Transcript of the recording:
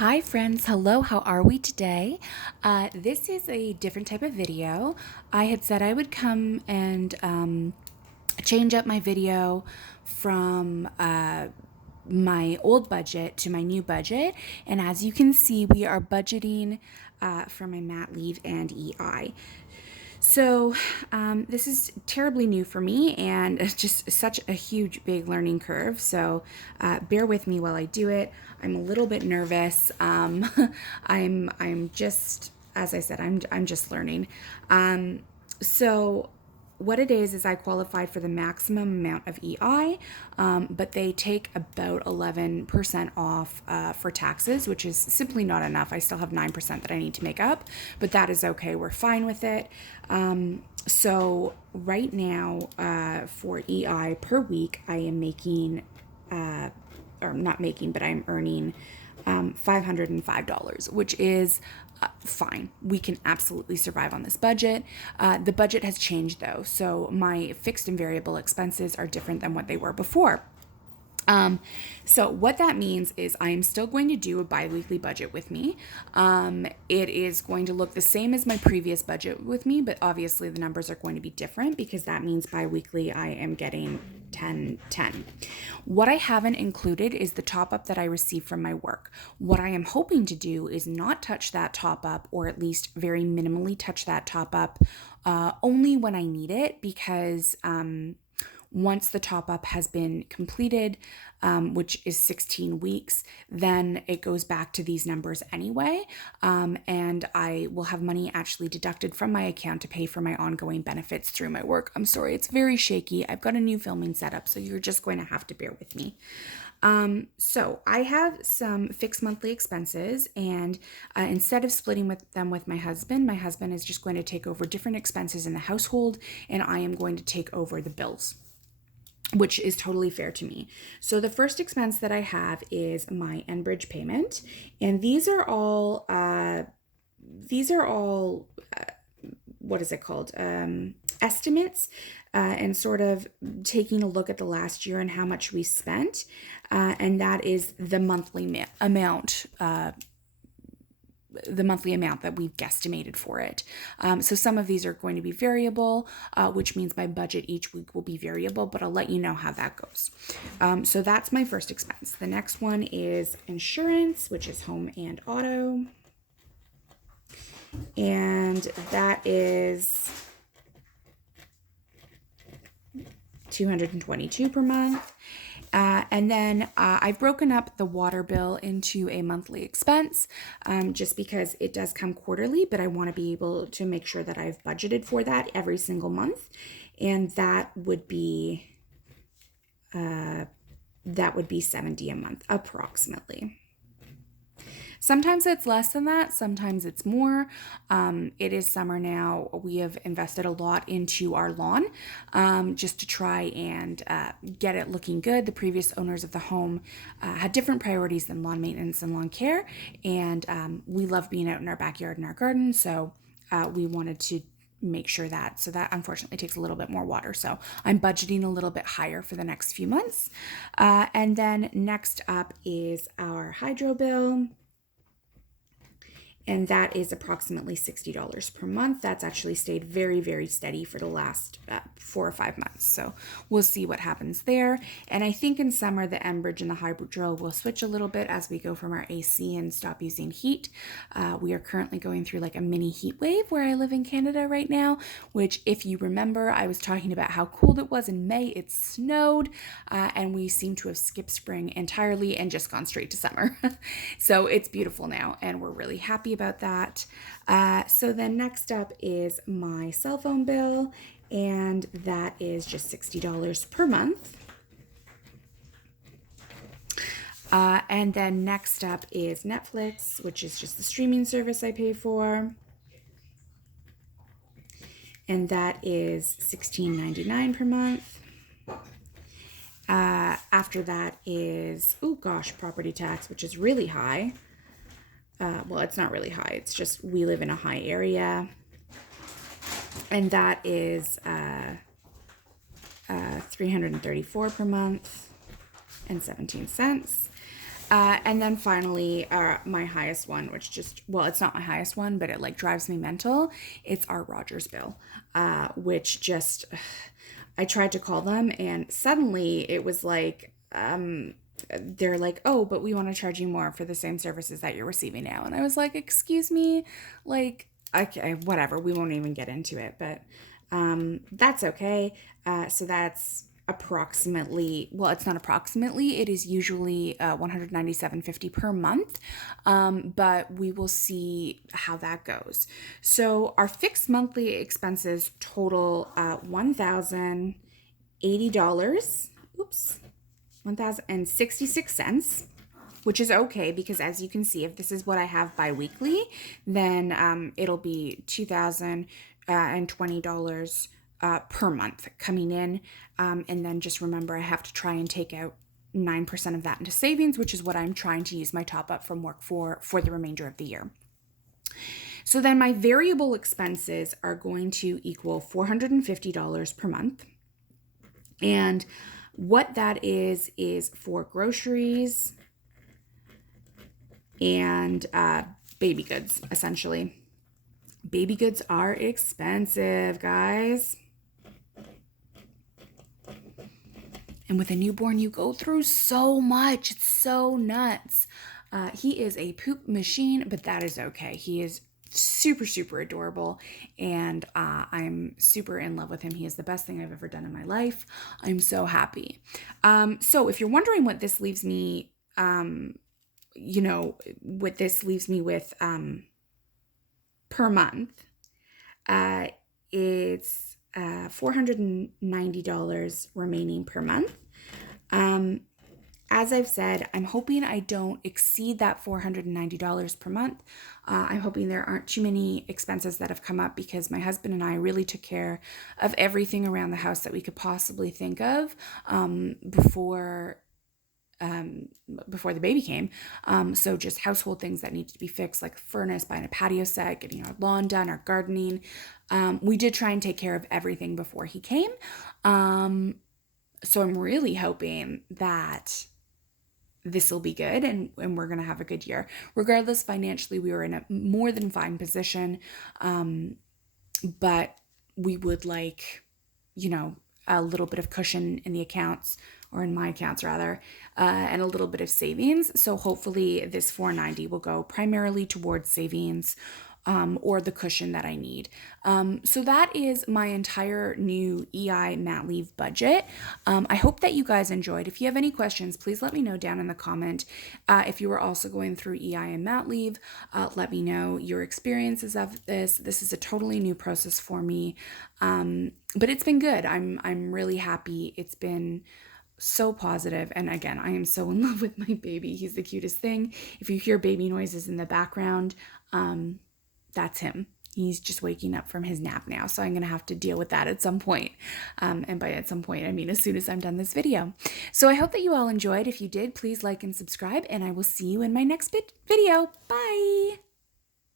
Hi friends, hello, how are we today? This is a different type of video. I had said I would come and change up my video from my old budget to my new budget. And as you can see, we are budgeting for my mat leave and EI. So, this is terribly new for me and it's just such a huge, big learning curve. So, bear with me while I do it. I'm a little bit nervous. I'm just, as I said, I'm just learning. So, what it is I qualified for the maximum amount of EI, but they take about 11% off for taxes, which is simply not enough. I still have 9% that I need to make up, but that is okay. We're fine with it. So right now, for EI per week, I am making, or not making, but I'm earning $505, which is fine. We can absolutely survive on this budget. The budget has changed though, so my fixed and variable expenses are different than what they were before. So what that means is I am still going to do a bi-weekly budget with me. It is going to look the same as my previous budget with me, but obviously the numbers are going to be different because that means bi-weekly I am getting 10-10. What I haven't included is the top up that I receive from my work. What I am hoping to do is not touch that top up, or at least very minimally touch that top up, only when I need it, because once the top up has been completed, which is 16 weeks, then it goes back to these numbers anyway. And I will have money actually deducted from my account to pay for my ongoing benefits through my work. I'm sorry, it's very shaky. I've got a new filming setup, so you're just going to have to bear with me. So I have some fixed monthly expenses, and instead of splitting them with my husband is just going to take over different expenses in the household, and I am going to take over the bills, which is totally fair to me. So the first expense that I have is my Enbridge payment, and these are all what is it called? Estimates, and sort of taking a look at the last year and how much we spent, and that is the monthly amount. The monthly amount that we've guesstimated for it. So some of these are going to be variable, which means my budget each week will be variable, but I'll let you know how that goes. So that's my first expense. The next one is insurance, which is home and auto. And that is $222 per month. And then I've broken up the water bill into a monthly expense, just because it does come quarterly, but I want to be able to make sure that I've budgeted for that every single month. And that would be $70 a month approximately. Sometimes it's less than that, sometimes it's more. It is summer now. We have invested a lot into our lawn, just to try and get it looking good. The previous owners of the home had different priorities than lawn maintenance and lawn care, and we love being out in our backyard and our garden, so we wanted to make sure that. So that unfortunately takes a little bit more water. So I'm budgeting a little bit higher for the next few months. And then next up is our hydro bill. And that is approximately $60 per month. That's actually stayed very, very steady for the last 4 or 5 months. So we'll see what happens there. And I think in summer, the Enbridge and the hydro will switch a little bit as we go from our AC and stop using heat. We are currently going through like a mini heat wave where I live in Canada right now, which, if you remember, I was talking about how cold it was in May. It snowed, and we seem to have skipped spring entirely and just gone straight to summer. So it's beautiful now, and we're really happy about that. So then next up is my cell phone bill, and that is just $60 per month. And then next up is Netflix, which is just the streaming service I pay for. And that is $16.99 per month. After that is, property tax, which is really high. Well, it's not really high. It's just we live in a high area. And that is $334 per month and 17 cents. And then finally, my highest one, which just, well, it's not my highest one, but it like drives me mental. It's our Rogers bill, which just, I tried to call them and suddenly it was like, they're like, oh, but we want to charge you more for the same services that you're receiving now. And I was like, excuse me, like, okay, whatever. We won't even get into it, but that's okay. So that's approximately, well, it's not approximately, it is usually $197.50 per month, but we will see how that goes. So our fixed monthly expenses total $1,080. Oops. 1,066 cents, which is okay because as you can see, if this is what I have bi-weekly, then it'll be $2,020 per month coming in. And then just remember, I have to try and take out 9% of that into savings, which is what I'm trying to use my top up from work for the remainder of the year. So then my variable expenses are going to equal $450 per month. And what that is for groceries and baby goods, essentially. Baby goods are expensive, guys. And with a newborn, you go through so much. It's so nuts. He is a poop machine, but that is okay. He is super, super adorable, and I'm super in love with him. He is the best thing I've ever done in my life. I'm so happy. So if you're wondering what this leaves me, what this leaves me with per month, it's $490 remaining per month. As I've said, I'm hoping I don't exceed that $490 per month. I'm hoping there aren't too many expenses that have come up because my husband and I really took care of everything around the house that we could possibly think of before the baby came. So just household things that needed to be fixed, like furnace, buying a patio set, getting our lawn done, our gardening. We did try and take care of everything before he came. So I'm really hoping that this will be good and we're going to have a good year. Regardless, financially, we were in a more than fine position. But we would like, a little bit of cushion in the accounts, or in my accounts rather, and a little bit of savings. So hopefully this $490 will go primarily towards savings, or the cushion that I need. So that is my entire new EI mat leave budget. I hope that you guys enjoyed. If you have any questions, please let me know down in the comment. If you are also going through EI and mat leave, let me know your experiences of this. This is a totally new process for me, but it's been good. I'm really happy. It's been so positive. And again, I am so in love with my baby. He's the cutest thing. If you hear baby noises in the background, that's him. He's just waking up from his nap now. So I'm going to have to deal with that at some point. And by at some point, I mean as soon as I'm done this video. So I hope that you all enjoyed. If you did, please like and subscribe, and I will see you in my next video. Bye.